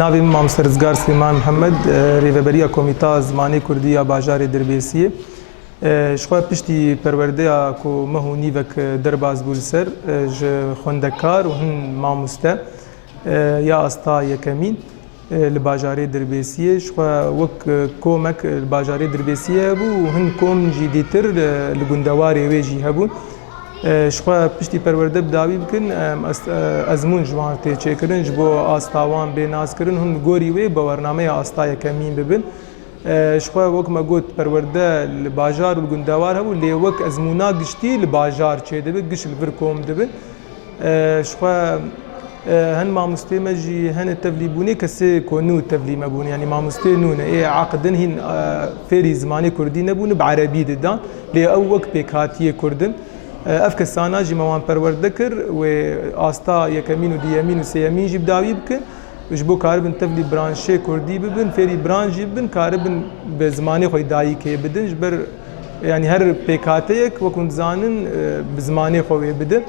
ناوی مامۆستا ڕزگار سلێمان محەممەد ڕێڤەبەریە کۆمیتا زمانی کوردیە باژارê Derباسiyê ji xwe piştî perwerdeya ku me hûn nîvek derbas bû li ser ji xwendekar û hin mamoste ya asta yekemîn li bajarê Derباسiyê ji xwe wek komek li bajarê Derباسiyê hebû û hin kom jî dîtir li gundewarê wê jî hebûn. ji xwe piştî perwerde bi dawî bikin ezmûn ji wan tê çêkirin ji bo asta wan bênazkirin hûn gorî wê bawernameya asta yekemîn bibin. ji xwe wek me got perwerde li bajar û li gundewar hebû lê wek ezmûna giştî li bajar çê dibin giş li vir kom dibin. ji xwe hin mamostê me jî hinê tevlîbûnê kesê ku nû tevlî me bûn yanî mamostê nû ne ê aqidin hîn fêrî zimanê Kurdî nebûn bi erebî didan lê ew wek pêkhatiyê Kurdin. Ev kesana jî me wan perwerde kir wê asta yekemîn û duyemîn û sêyemîn jî bi dawî bikin ji bo karibin tevlî branşê Kurdî bibin fêrî branş jî bibin karibin bi zimanê xwe dayîkê bidin ji ber yanî her pêkhateyek wekû dizanin bi zimanê xwe wê bidin.